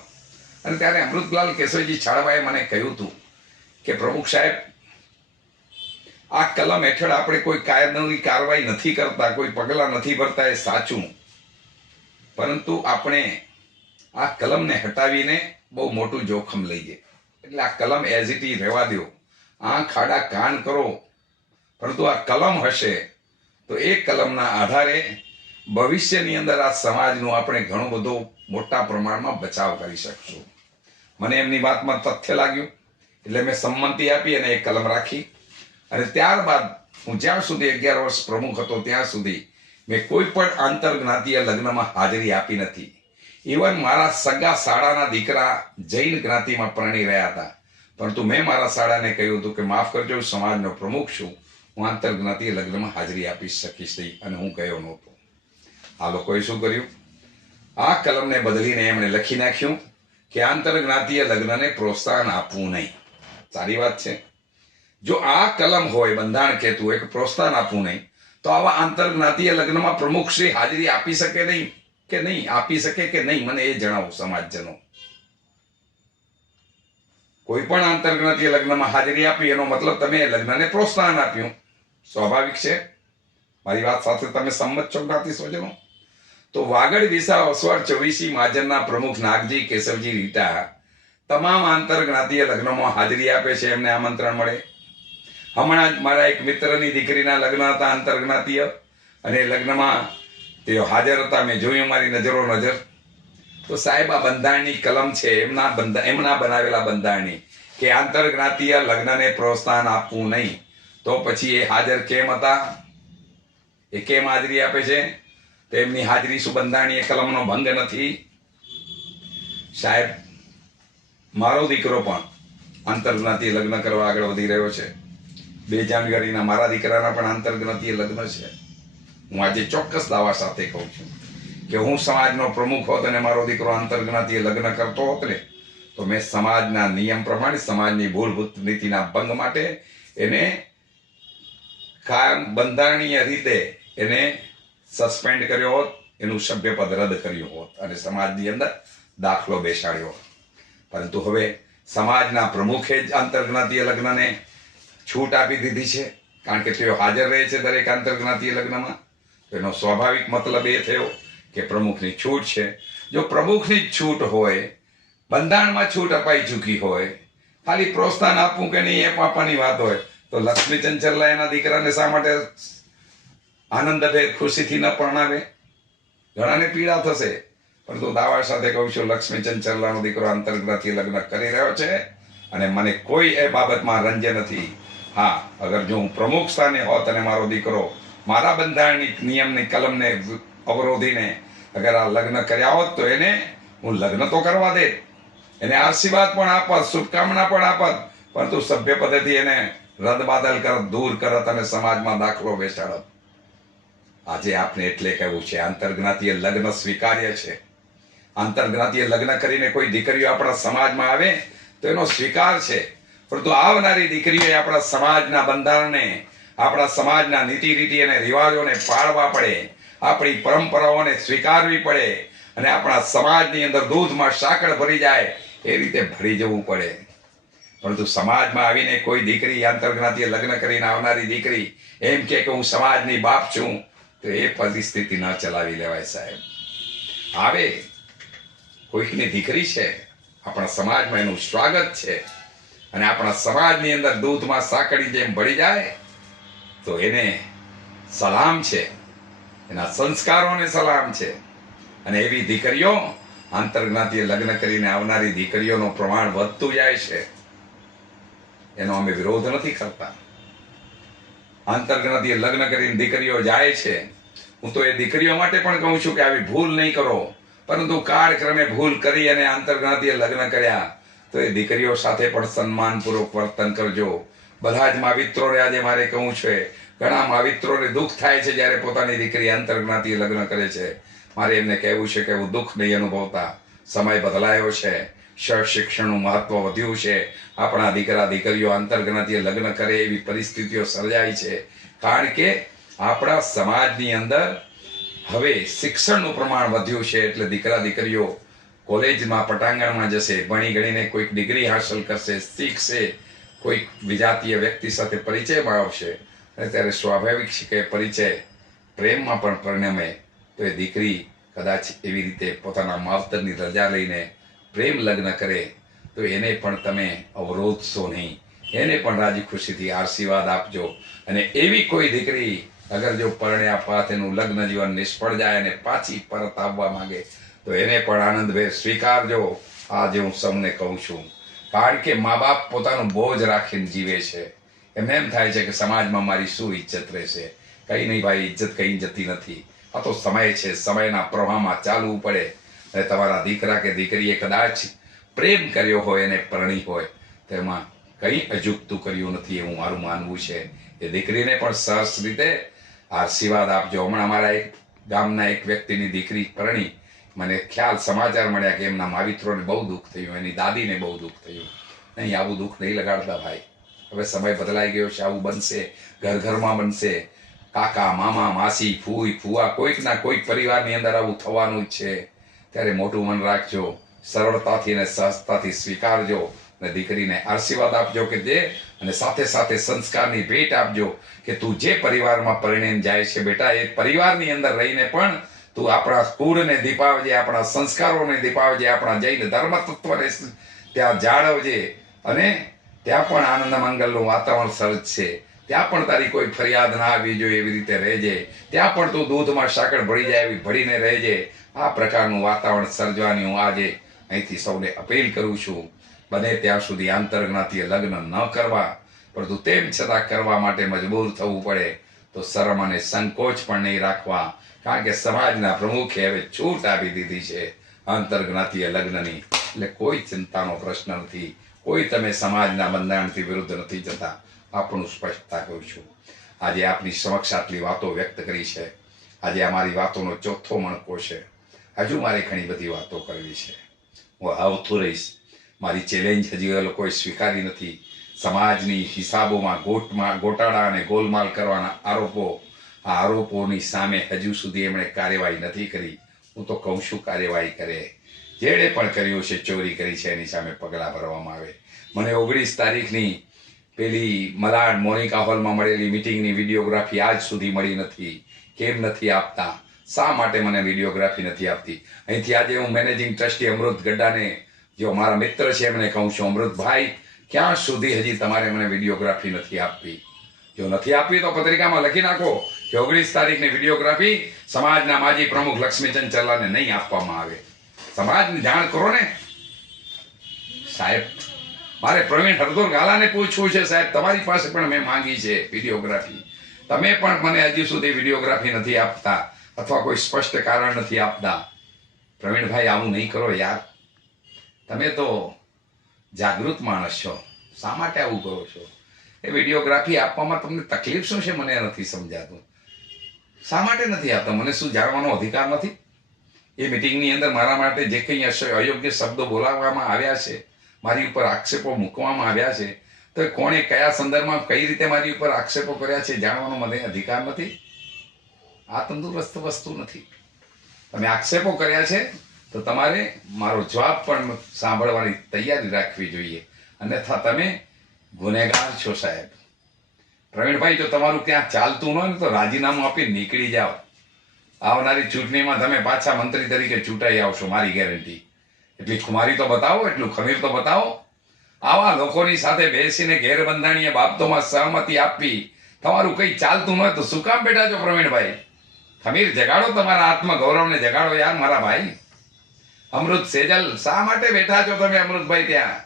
અને ત્યારે અમૃતલાલ કેશવજી છાળવાએ મને કહ્યું હતું કે પ્રમુખ સાહેબ, આ કલમ હેઠળ આપણે કોઈ કાયદાની કાર્યવાહી નથી કરતા, કોઈ પગલાં નથી ભરતા, એ સાચું, પરંતુ આપણે આ કલમને હટાવીને બહુ મોટું જોખમ લઈએ. એટલે આ કલમ એઝ ઇટ ઇઝ રહેવા દો, આંખ આડા કાન કરો, પરંતુ આ કલમ હશે તો એ કલમના આધારે ભવિષ્યની અંદર આ સમાજનું આપણે ઘણું બધું મોટા પ્રમાણમાં બચાવ કરી શકશું. મને એમની વાતમાં તથ્ય લાગ્યું એટલે મેં સંમતિ આપી અને એ કલમ રાખી. અને ત્યારબાદ હું જ્યાં સુધી 11 વર્ષ પ્રમુખ હતો ત્યાં સુધી મેં કોઈ પણ આંતરજ્ઞાતીય લગ્નમાં હાજરી આપી નથી. ઇવન મારા સગા શાળાના દીકરા જૈન જ્ઞાતિમાં પરણી રહ્યા હતા, પરંતુ મેં મારા શાળાને કહ્યું હતું કે માફ કરજો, હું સમાજનો પ્રમુખ છું, હું આંતરજ્ઞાતીય લગ્નમાં હાજરી આપી શકીશ નહીં, અને હું ગયો નહોતો. આ લોકોએ શું કર્યું? આ કલમને બદલીને એમણે લખી નાખ્યું કે આંતરજ્ઞાતીય લગ્નને પ્રોત્સાહન આપવું નહીં. સારી વાત છે. જો આ કલમ હોય, બંધારણ કહેતું હોય કે પ્રોત્સાહન આપવું નહીં, તો આવા આંતરજ્ઞાતીય લગ્નમાં પ્રમુખશ્રી હાજરી આપી શકે નહીં કે નહીં આપી શકે કે નહીં? મને એ જણાવો સમાજજનો. કોઈ પણ આંતરજ્ઞાતીય લગ્નમાં હાજરી આપી એનો મતલબ તમે લગ્નને પ્રોત્સાહન આપ્યું. સ્વાભાવિક છે. મારી વાત સાથે તમે સંમત છો જ્ઞાતિ સ્વજનો? તો વાગડ વિસા ઓસવાડ 24 મહાજનના પ્રમુખ નાગજી કેશવજી રીટા તમામ આંતરજ્ઞાતીય લગ્નમાં હાજરી આપે છે, એમને આમંત્રણ મળે. હમણાં જ મારા એક મિત્રની દીકરીના લગ્ન હતા આંતરજ્ઞાતીય, અને લગ્નમાં તેઓ હાજર હતા. મેં જોયું મારી નજરો નજર. તો સાહેબ, આ બંધારણની કલમ છે, એમના બનાવેલા બંધારણની, કે આંતરજ્ઞાતીય લગ્નને પ્રોત્સાહન આપવું નહીં. તો પછી એ હાજર કેમ હતા? એ કેમ હાજરી આપે છે? તો એમની હાજરી શું બંધારણીય કલમનો ભંગ નથી? સાહેબ, મારો દીકરો પણ આંતરજ્ઞાતીય લગ્ન કરવા આગળ વધી રહ્યો છે. 2 જાન્યુઆરીના મારા દીકરાના પણ આંતરજ્ઞાતીય લગ્ન છે. હું આજે ચોક્કસ દાવા સાથે કહું છું કે હું સમાજનો પ્રમુખ હોત અને મારો દીકરો આંતરજ્ઞાતીય લગ્ન કરતો હોત ને, તો મેં સમાજના નિયમ પ્રમાણે, સમાજની મૂળભૂત નીતિના ભંગ માટે એને બંધારણીય રીતે એને સસ્પેન્ડ કર્યો હોત, એનું સભ્યપદ રદ કર્યું હોત અને સમાજની અંદર દાખલો બેસાડ્યો હોત. પરંતુ હવે સમાજના પ્રમુખે જ આંતરજ્ઞાતીય લગ્નને છૂટ આપી દીધી છે, કારણ કે તેઓ હાજર રહે છે દરેક આંતરજ્ઞાતીય લગ્નમાં. એનો સ્વાભાવિક મતલબ એ થયો કે પ્રમુખની છૂટ છે. જો પ્રમુખની જ છૂટ હોય, બંધારણમાં છૂટ અપાઈ ચૂકી હોય, ખાલી પ્રોત્સાહન આપવું કે નહીં એમ આપવાની વાત હોય, તો લક્ષ્મી ચંચરલા એના દીકરાને શા માટે આનંદભેર ખુશીથી ન પરણાવે? ઘણાને પીડા થશે, પરંતુ દાવા સાથે કહું છું, લક્ષ્મી ચંચરલાનો દીકરો આંતરજ્ઞાતીય લગ્ન કરી રહ્યો છે અને મને કોઈ એ બાબતમાં રંજ નથી. હા, અગર જો હું પ્રમુખ સ્થાને હોત અને મારો દીકરો મારા બંધારણની નિયમની કલમને અવરોધીને અગર આ લગ્ન કર્યા હોત, તો એને હું લગ્ન તો કરવા દે, એને આશીર્વાદ પણ આપત, શુભકામના પણ આપત, પરંતુ સભ્ય પદેથી એને રદબાદલ કરત, દૂર કરત અને સમાજમાં દાખલો બેસાડત. આજે આપને એટલે કહેવું છે, આંતરજ્ઞાતીય લગ્ન સ્વીકાર્ય છે. આંતરજ્ઞાતીય લગ્ન કરીને કોઈ દીકરીઓ આપણા સમાજમાં આવે તો એનો સ્વીકાર છે, પરંતુ આવનારી દીકરીઓએ આપણા સમાજના બંધારણને, આપણા સમાજના નીતિ રીતિ અને રિવાજોને પાળવા પડે, આપણી પરંપરાઓને સ્વીકારવી પડે અને આપણા સમાજની અંદર દૂધમાં સાકળ ભરી જાય એ રીતે ભળી જવું પડે. પરંતુ સમાજમાં આવીને કોઈ દીકરી આંતરજ્ઞાતીય લગ્ન કરીને આવનારી દીકરી એમ કે હું સમાજની બાપ છું, તો એ પરિસ્થિતિ ન ચલાવી લેવાય સાહેબ. આવે કોઈકની દીકરી છે, આપણા સમાજમાં એનું સ્વાગત છે અને આપણા સમાજની અંદર દૂધમાં સાકળી જેમ ભળી જાય તો એને સલામ છે, એના સંસ્કારોને સલામ છે. અને એવી દીકરીઓ, આંતરજ્ઞાતીય લગ્ન કરીને આવનારી દીકરીઓનું પ્રમાણ વધતું જાય છે, એનો અમે વિરોધ નથી કરતા. આંતરજ્ઞાતીય લગ્ન કરીને દીકરીઓ જાય છે, હું તો એ દીકરીઓ માટે પણ કહું છું કે આવી ભૂલ નહીં કરો, પરંતુ કાળક્રમે ભૂલ કરી અને આંતરજ્ઞાતીય લગ્ન કર્યા તો એ દીકરીઓ સાથે પણ સન્માનપૂર્વક વર્તન કરજો. બધા જ માવિત્રોને આજે મારે કહું છે, ઘણા માવિત્રોને દુઃખ થાય છે જ્યારે પોતાની દીકરી આંતરજ્ઞાતીય લગ્ન કરે છે. મારે એમને કહેવું છે કે એવું દુઃખ નહીં અનુભવતા. સમય બદલાયો છે, શિક્ષણનું મહત્વ વધ્યું છે, આપણા દીકરા દીકરીઓ આંતરજ્ઞાતીય લગ્ન કરે એવી પરિસ્થિતિઓ સર્જાય છે, કારણ કે આપણા સમાજની અંદર હવે શિક્ષણનું પ્રમાણ વધ્યું છે. એટલે દીકરા દીકરીઓ કોલેજમાં પટાંગણમાં જશે, ભણી ગણીને કોઈક ડિગ્રી હાંસલ કરશે, શીખશે, કોઈક વિજાતીય વ્યક્તિ સાથે પરિચયમાં આવશે, અને ત્યારે સ્વાભાવિક છે કે પરિચય પ્રેમમાં પણ પરિણમે તો એ દીકરી કદાચ એવી રીતે પોતાના માવતરની રજા લઈને પ્રેમ લગ્ન કરે તો એને પણ તમે અવરોધશો નહીં, એને પણ રાજી ખુશીથી આશીર્વાદ આપજો. અને એવી કોઈ દીકરી અગર જો પરણ્યા પાથ એનું લગ્ન જીવન નિષ્ફળ જાય અને પાછી પરત આવવા માંગે તો એને પણ આનંદભેર સ્વીકારજો. આજે હું સૌને કહું છું, કારણ કે મા બાપ પોતાનું બોજ રાખીને જીવે છે. એમને એમ થાય છે કે સમાજમાં મારી શું ઇજ્જત રહેશે. કઈ નહીં ભાઈ, ઇજ્જત કઈ જતી નથી. આ તો સમય છે, સમયના પ્રવાહમાં ચાલવું પડે. અને તમારા દીકરા કે દીકરીએ કદાચ પ્રેમ કર્યો હોય અને પરણી હોય તો એમાં કંઈ અજુગતું કર્યું નથી એવું મારું માનવું છે. એ દીકરીને પણ સરસ રીતે આશીર્વાદ આપજો. હમણાં અમારા એક ગામના એક વ્યક્તિની દીકરી પરણી, મને ખ્યાલ સમાચાર મળ્યા કે એમના માવિત્રોને બહુ દુઃખ થયું, એની દાદીને બહુ દુઃખ થયું. નહીં, આવું દુઃખ નહીં લગાડતા ભાઈ. હવે સમય બદલાઈ ગયો છે, આવું બનશે, ઘર ઘરમાં બનશે. કાકા, મામા, માસી, ફૂઈ, ફુવા, કોઈક ના કોઈક પરિવારની અંદર આવું થવાનું જ છે. ત્યારે મોટું મન રાખજો, સરળતાથી અને સહજતાથી સ્વીકારજો અને દીકરીને આશીર્વાદ આપજો કે દે, અને સાથે સાથે સંસ્કારની ભેટ આપજો કે તું જે પરિવારમાં પરિણીને જાય છે બેટા, એ પરિવારની અંદર રહીને પણ તું આપણા કુળને દીપાવજે, આપણા સંસ્કારોને દીપાવજે, આપણા જૈન ધર્મ તત્વને ત્યાં જાળવજે, અને ત્યાં પણ આનંદ મંગલનું વાતાવરણ સર્જશે. ત્યાં પણ તારી કોઈ ફરિયાદ ના આવવી જોઈએ એવી રીતે રહેજે. ત્યાં પણ તું દૂધમાં સાકર ભળી જાય એવી ભળીને રહેજે. આ પ્રકારનું વાતાવરણ સર્જવાની હું આજે અહીંથી સૌને અપીલ કરું છું. બને ત્યાં સુધી આંતરજ્ઞાતીય લગ્ન ન કરવા, પરંતુ તેમ છતાં કરવા માટે મજબૂર થવું પડે તો શરમ અને સંકોચ પણ નહીં રાખવા, કારણ કે સમાજના પ્રમુખે હવે છૂટ આપી દીધી છે આંતરજ્ઞાતીય લગ્નની. એટલે કોઈ ચિંતાનો પ્રશ્ન નથી, કોઈ તમે સમાજના બંધારણથી વિરુદ્ધ નથી જતા. આપણું સ્પષ્ટતા કહું છું. આજે આપની સમક્ષ આટલી વાતો વ્યક્ત કરી છે. આજે અમારી વાતોનો ચોથો મણકો છે. હજુ મારે ઘણી બધી વાતો કરવી છે. હું આવતું રહીશ. મારી ચેલેન્જ હજી એ લોકોએ સ્વીકારી નથી. સમાજની હિસાબોમાં ગોટાળા અને ગોલમાલ કરવાના આરોપો, આ આરોપોની સામે હજુ સુધી એમણે કાર્યવાહી નથી કરી. હું તો કહું છું કાર્યવાહી કરે. જેણે પણ કર્યું છે, ચોરી કરી છે, એની સામે પગલાં ભરવામાં આવે. મને 19 તારીખની પેલી મલાડ મોનિકા હોલમાં મળેલી મિટિંગની વિડીયોગ્રાફી આજ સુધી મળી નથી. કેમ નથી આપતા? શા માટે મને વિડીયોગ્રાફી નથી આપતી? અહીંથી આજે હું મેનેજિંગ ટ્રસ્ટી અમૃત ગઢાને, જો મારા મિત્ર છે, એમને કહું છું, અમૃતભાઈ, ક્યાં સુધી હજી તમારે મને વિડીયોગ્રાફી નથી આપવી? જો નથી આપવી તો પત્રિકામાં લખી નાખો કે 19 તારીખની વિડીયોગ્રાફી સમાજના માજી પ્રમુખ લક્ષ્મીચંદ ચલ્લાને નહીં આપવામાં આવે. સમાજની જાણ કરો ને સાહેબ. મારે પ્રવીણ હરદોર ગાલાને પૂછવું છે સાહેબ, તમારી પાસે પણ મેં માંગી છે વિડીયોગ્રાફી. તમે પણ મને હજી સુધી વિડીયોગ્રાફી નથી આપતા, અથવા કોઈ સ્પષ્ટ કારણ નથી આપતા. પ્રવીણભાઈ, આવું નહીં કરો યાર. તમે તો જાગૃત માણસ છો, શા માટે આવું કરો છો? એ વિડીયોગ્રાફી આપવામાં તમને તકલીફ શું છે મને નથી સમજાતું. શા માટે નથી આપતા? મને શું જાણવાનો અધિકાર નથી? એ મિટિંગની અંદર મારા માટે જે કંઈ અયોગ્ય શબ્દો બોલાવવામાં આવ્યા છે, મારી ઉપર આક્ષેપો મૂકવામાં આવ્યા છે, તો કોણે કયા સંદર્ભમાં કઈ રીતે મારી ઉપર આક્ષેપો કર્યા છે જાણવાનો મને અધિકાર નથી? આ તંદુરસ્ત વસ્તુ નથી. તમે આક્ષેપો કર્યા છે તો તમારે મારો જવાબ પણ સાંભળવાની તૈયારી રાખવી જોઈએ, અન્યથા તમે ગુનેગાર છો સાહેબ. પ્રવીણભાઈ, જો તમારું ત્યાં ચાલતું ન હોય ને તો રાજીનામું આપી નીકળી જાઓ. આવનારી ચૂંટણીમાં તમે પાછા મંત્રી તરીકે ચૂંટાઈ આવશો, મારી ગેરંટી. એટલી ખુમારી તો બતાવો, એટલું ખમીર તો બતાવો. આવા લોકોની સાથે બેસીને ગેરબંધાણીય બાબતોમાં સહમતિ આપવી, તમારું કંઈ ચાલતું ન હોય તો શું કામ બેઠા છો પ્રવીણભાઈ? ખમીર જગાડો, તમારા આત્મગૌરવને જગાડો યાર મારા ભાઈ. અમૃત સેજલ, શા માટે બેઠા છો તમે અમૃતભાઈ ત્યાં?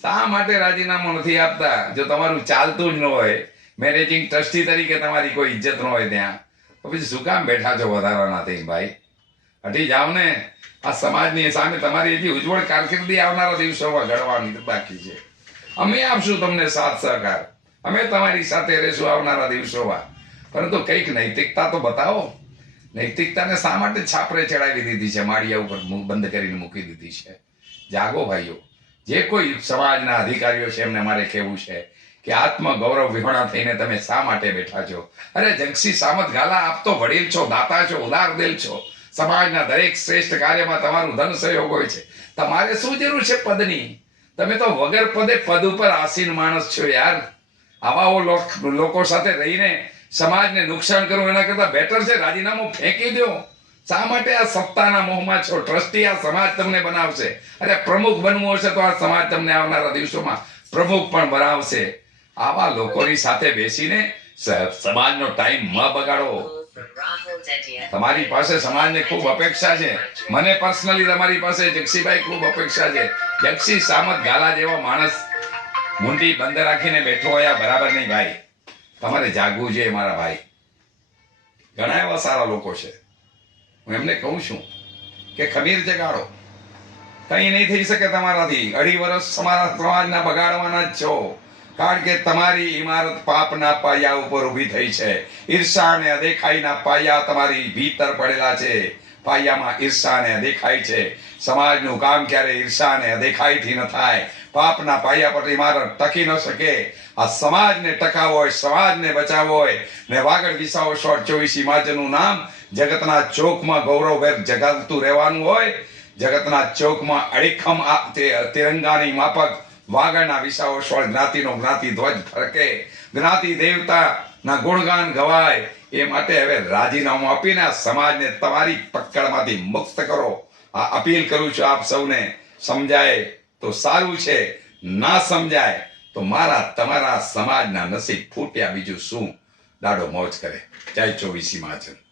શા માટે રાજીનામું નથી આપતા? જો તમારું ચાલતું જ ન હોય, મેનેજિંગ ટ્રસ્ટી તરીકે તમારી કોઈ ઇજ્જત ન હોય ત્યાં, તો પછી શું કામ બેઠા છો વધારાના થઈને ભાઈ? હટી જાઓ ને. આ સમાજની સામે તમારી હજી ઉજ્જવળ કારકિર્દી આવનારા દિવસોમાં ઘડવાની બાકી છે. અમે આપશું તમને સાથ સહકાર, અમે તમારી સાથે રહેશું આવનારા દિવસોમાં, પરંતુ કંઈક નૈતિકતા તો બતાવો. નૈતિકતાને શા માટે છાપરે ચડાવી દીધી છે, માળિયા ઉપર બંધ કરીને મૂકી દીધી છે? જાગો ભાઈઓ. જે કોઈ સમાજના અધિકારીઓ છે એમને મારે કહેવું છે કે આત્મગૌરવ વિહોણા થઈને તમે શા માટે બેઠા છો? અરે જગસી સામત ગાલા, આપ તો વડીલ છો, દાતા છો, ઉદાર દિલ છો, સમાજના દરેક શ્રેષ્ઠ કાર્યમાં તમારું ધન સહયોગ હોય છે. તમારે શું જરૂર છે પદની? તમે તો વગર પદે પદ ઉપર આસીન માણસ છો યાર. આવા લોકો સાથે રહીને સમાજને નુકસાન કરવું એના કરતા બેટર છે રાજીનામું ફેંકી દો. શા માટે આ સત્તાના મોહમાં છો? ટ્રસ્ટી આ સમાજ તમને બનાવશે. અરે પ્રમુખ બનવું હશે તો આ સમાજ તમને આવનારા દિવસોમાં પ્રમુખ પણ બનાવશે. આવા લોકોની સાથે બેસીને સમાજનો ટાઈમ ન બગાડો. તમારી પાસે સમાજને ખૂબ અપેક્ષા છે. મને પર્સનલી તમારી પાસે જગસીભાઈ ખૂબ અપેક્ષા છે. જગસી સામત ગાલા જેવો માણસ મુંડી બંધ રાખીને બેઠો હોય બરાબર નહીં ભાઈ. તમારે જાગવું જોઈએ મારા ભાઈ. ઘણા એવા સારા લોકો છે, હું એમને કહું છું કે ખમીર જગાડો. કઈ નહીં થઈ શકે તમારાથી. 2.5 વર્ષ તમારા સમાજના બગાડવાના જ છો. કારણ કે તમારી ઇમારત પાપના પાયા ઉપર ઊભી થઈ છે. ઈર્ષા અને અદેખાઈના પાયા તમારી ભીતર પડેલા છે. પાયામાં ઈર્ષા અને અદેખાઈ છે. સમાજનું કામ ક્યારે ઈર્ષા અને અદેખાઈથી ન થાય. પાપના પાયા પર ઇમારત ટકી ન શકે. આ સમાજને ટકાવવો હોય, સમાજને બચાવવો હોય ને વાગડ વિસાવો શોર્ટ 24 હિમાચલનું નામ જગતના ચોકમાં ગૌરવભેર જગાવતું રહેવાનું હોય. જગતના ચોકમાં અડીખમ તિરંગાની માફક વાગડના વિસાવો શોર્ટ જ્ઞાતિનો જ્ઞાતિ ધ્વજ ફરકે, જ્ઞાતિ દેવતાના ગુણગાન ગવાય. એ માટે હવે રાજીનામું આપીને આ સમાજને તમારી પકડમાંથી મુક્ત કરો. આ અપીલ કરું છું આપ સૌને. સમજાય તો સારું છે, ના સમજાય તો મારા તમારા સમાજના નસીબ ફૂટ્યા બીજું શું. દાડો મોજ કરે. જય 24 હિમાચલ.